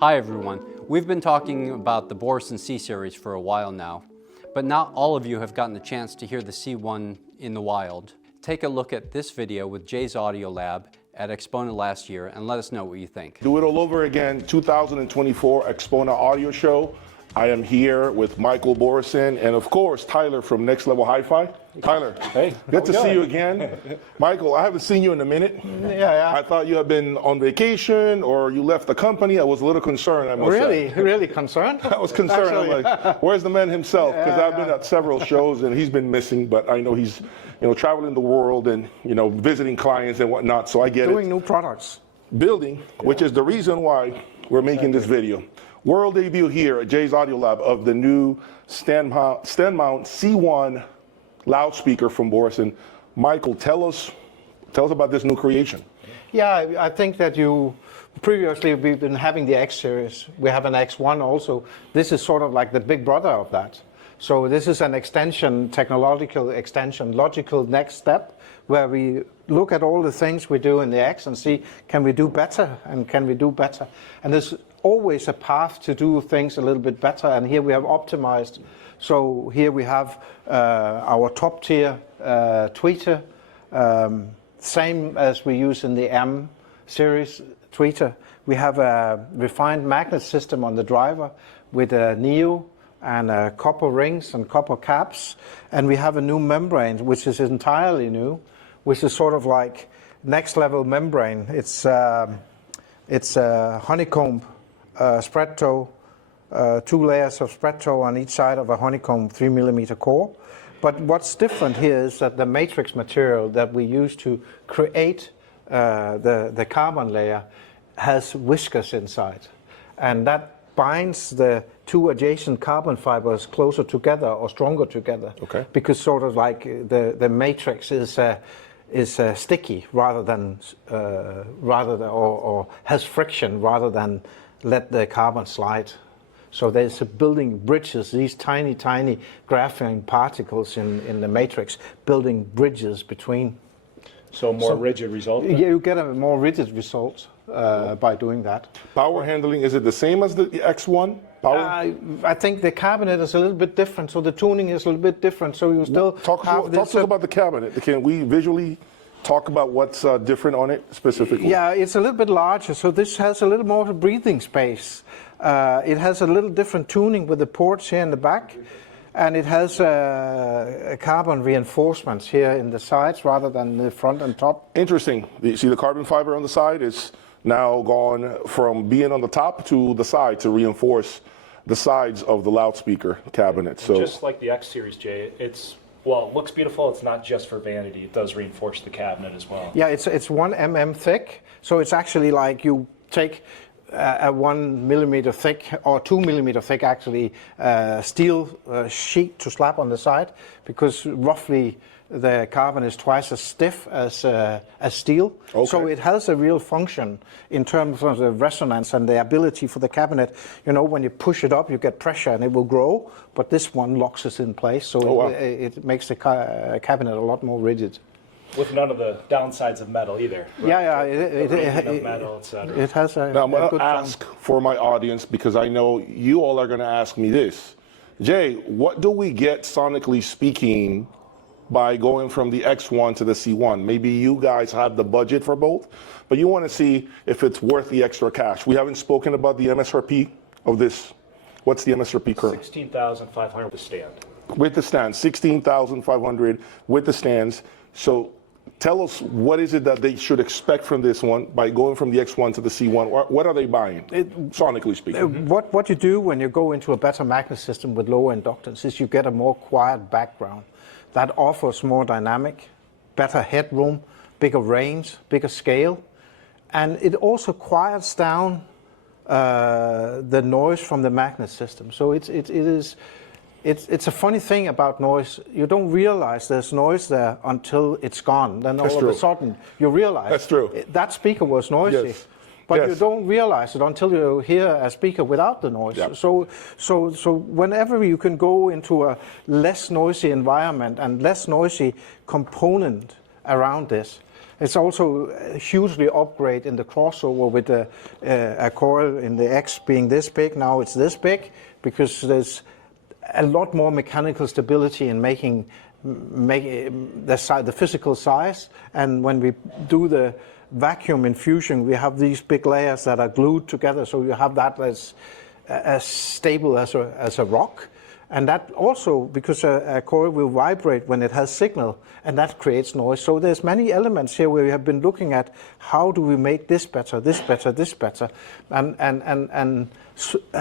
Hi everyone. We've been talking about the Borresen C Series for a while now, but not all of you have gotten the chance to hear the C1 in the wild. Take a look at this video with Jay's Audio Lab at Axpona last year and let us know what you think. Do it all over again, 2024 Axpona Audio Show. I am here with Michael Borresen and of course Tyler from Next Level HiFi. Tyler, hey, good to see you again. Michael, I haven't seen you in a minute. Yeah. I thought you had been on vacation or you left the company. I was a little concerned, I must say. Really concerned? I was concerned. Actually, I'm like, where's the man himself? Because I've been at several shows and he's been missing, but I know he's, traveling the world and, visiting clients and whatnot, so I get it. Doing new products. Building, which is the reason why we're making this video. World debut here at Jay's Audio Lab of the new stand mount C1 loudspeaker from Borresen. Michael, tell us about this new creation. Yeah, I think that previously we've been having the X series. We have an X1 also. This is sort of like the big brother of that. So this is an extension, technological extension, logical next step, where we look at all the things we do in the X and see, can we do better and can we do better? And there's always a path to do things a little bit better, and here we have optimized. So here we have our top tier tweeter, same as we use in the M series tweeter. We have a refined magnet system on the driver with a Neo and copper rings and copper caps, and we have a new membrane which is entirely new, which is sort of like next level membrane. It's a honeycomb spread toe, 2 layers of spread toe on each side of a honeycomb 3mm core. But what's different here is that the matrix material that we use to create the carbon layer has whiskers inside, and that binds the 2 adjacent carbon fibers closer together or stronger together. Okay. Because sort of like the matrix is sticky rather than or has friction rather than let the carbon slide. So there's building bridges, these tiny graphene particles in the matrix, building bridges between. So more rigid result? Yeah, you get a more rigid result by doing that. Power handling, is it the same as the X1? Power? I think the cabinet is a little bit different, so the tuning is a little bit different. So you still talk to us about the cabinet. Can we visually talk about what's different on it specifically? Yeah, it's a little bit larger, so this has a little more breathing space. It has a little different tuning with the ports here in the back, and it has carbon reinforcements here in the sides rather than the front and top. Interesting. You see the carbon fiber on the side is now gone from being on the top to the side to reinforce the sides of the loudspeaker cabinet. So just like the X series, Jay, it looks beautiful. It's not just for vanity. It does reinforce the cabinet as well. Yeah, it's 1 mm thick, so it's actually like you take a 1mm thick or 2mm thick actually steel sheet to slap on the side, because roughly the carbon is twice as stiff as steel. Okay. So it has a real function in terms of the resonance and the ability for the cabinet. When you push it up, you get pressure and it will grow, but this one locks it in place, so it makes the cabinet a lot more rigid. With none of the downsides of metal either. Right? Yeah, it has a. Now I'm going to ask for my audience, because I know you all are going to ask me this. Jay, what do we get sonically speaking by going from the X1 to the C1? Maybe you guys have the budget for both, but you want to see if it's worth the extra cash. We haven't spoken about the MSRP of this. What's the MSRP current? $16,500 with the stand. With the stand, $16,500 with the stands. So tell us, what is it that they should expect from this one by going from the X1 to the C1? What are they buying, sonically speaking? What you do when you go into a better magnet system with lower inductance is you get a more quiet background that offers more dynamic, better headroom, bigger range, bigger scale, and it also quiets down the noise from the magnet system. So it's a funny thing about noise. You don't realize there's noise there until it's gone. Then all of a sudden you realize that's true. That speaker was noisy. Yes. But you don't realize it until you hear a speaker without the noise. Yep. So whenever you can go into a less noisy environment and less noisy component around this, It's also a hugely upgrade in the crossover with a coil in the X being this big. Now it's this big because there's a lot more mechanical stability in making the physical size. And when we do the vacuum infusion, we have these big layers that are glued together, so you have that as stable as a rock. And that also, because a coil will vibrate when it has signal, and that creates noise. So there's many elements here where we have been looking at how do we make this better, this better, this better, and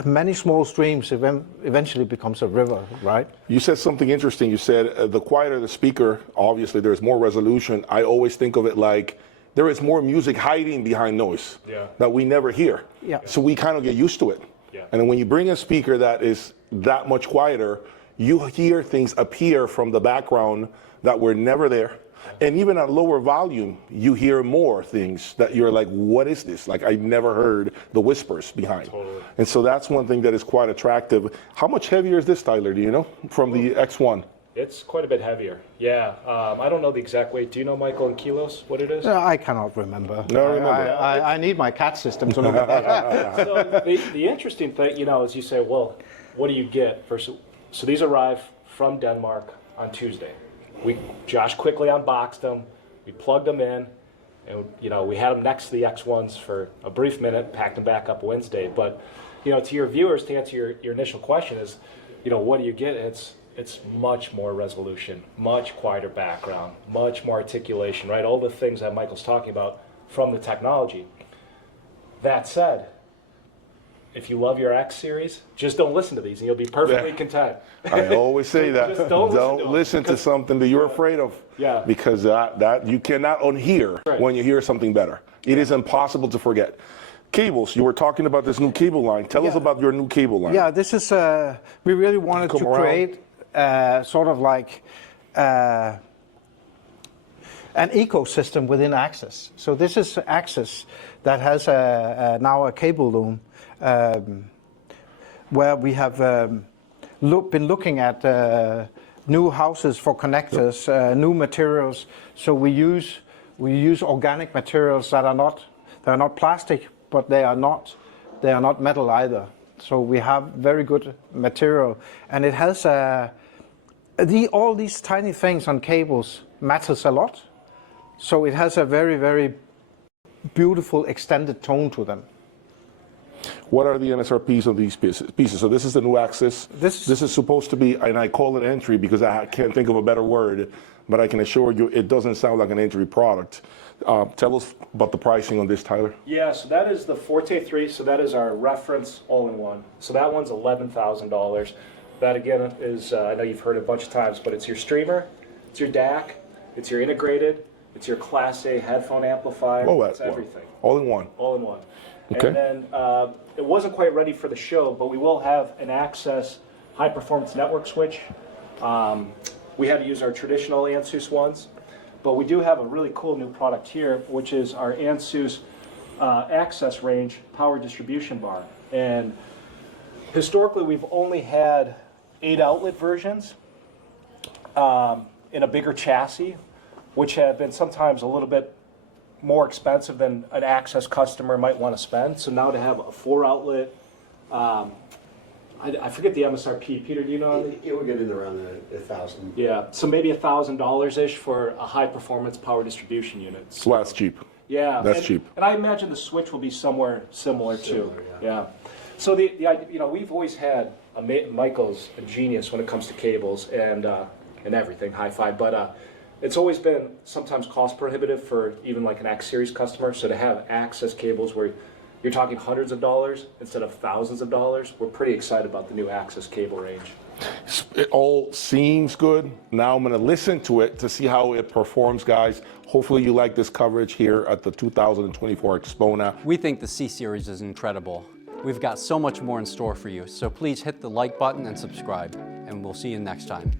many small streams eventually becomes a river, right? You said something interesting. You said the quieter the speaker, obviously there's more resolution. I always think of it like there is more music hiding behind noise that we never hear. Yeah. So we kind of get used to it. Yeah. And then when you bring a speaker that is that much quieter, you hear things appear from the background that were never there. And even at lower volume, you hear more things that you're like, what is this? Like, I never heard the whispers behind. Totally. And so that's one thing that is quite attractive. How much heavier is this, Tyler, do you know, from the X1? It's quite a bit heavier. Yeah, I don't know the exact weight. Do you know, Michael, in kilos, what it is? I cannot remember. No, remember. I need my CAT system to look at that. So the interesting thing, is you say, well, what do you get? So these arrive from Denmark on Tuesday. Josh quickly unboxed them. We plugged them in, and we had them next to the X1s for a brief minute, packed them back up Wednesday. But to your viewers, to answer your initial question is, what do you get? It's much more resolution, much quieter background, much more articulation, right? All the things that Michael's talking about from the technology. That said, if you love your X series, just don't listen to these and you'll be perfectly content. I always say that. Just don't listen to something that you're afraid of. Yeah. Because that you cannot unhear when you hear something better. It is impossible to forget. Cables, you were talking about this new cable line. Tell us about your new cable line. Yeah, this is, we really wanted to create sort of like an ecosystem within Axis. So this is Axis that has now a cable loom where we have been looking at new houses for connectors, new materials. So we use organic materials that are not plastic, but they are not metal either. So we have very good material, and it has all these tiny things on cables matters a lot. So it has a very, very beautiful extended tone to them. What are the MSRPs of these pieces? So this is the new Axis. This is supposed to be, and I call it entry because I can't think of a better word, but I can assure you it doesn't sound like an entry product. Tell us about the pricing on this, Tyler. Yeah, so that is the Forte 3, so that is our reference all-in-one. So that one's $11,000. That again is, I know you've heard it a bunch of times, but it's your streamer, it's your DAC, it's your integrated, it's your Class A headphone amplifier, it's everything. All in one. All in one. Okay. And then it wasn't quite ready for the show, but we will have an Access high-performance network switch. We had to use our traditional ANSUS ones, but we do have a really cool new product here, which is our ANSUS Access range power distribution bar. And historically, we've only had 8 outlet versions in a bigger chassis, which have been sometimes a little bit more expensive than an Access customer might want to spend. So now to have a 4 outlet, I forget the MSRP. Peter, do you know? It would get in around $1,000. Yeah, so maybe $1,000-ish for a high performance power distribution unit. Well, that's cheap. Yeah, That's cheap. And I imagine the switch will be somewhere similar too. Yeah. So we've always had Michael's a genius when it comes to cables and everything HiFi, but it's always been sometimes cost prohibitive for even like an X series customer. So to have Access cables where you're talking hundreds of dollars instead of thousands of dollars, we're pretty excited about the new Access cable range. It all seems good. Now I'm going to listen to it to see how it performs, guys. Hopefully you like this coverage here at the 2024 Axpona. We think the C Series is incredible. We've got so much more in store for you, so please hit the like button and subscribe, and we'll see you next time.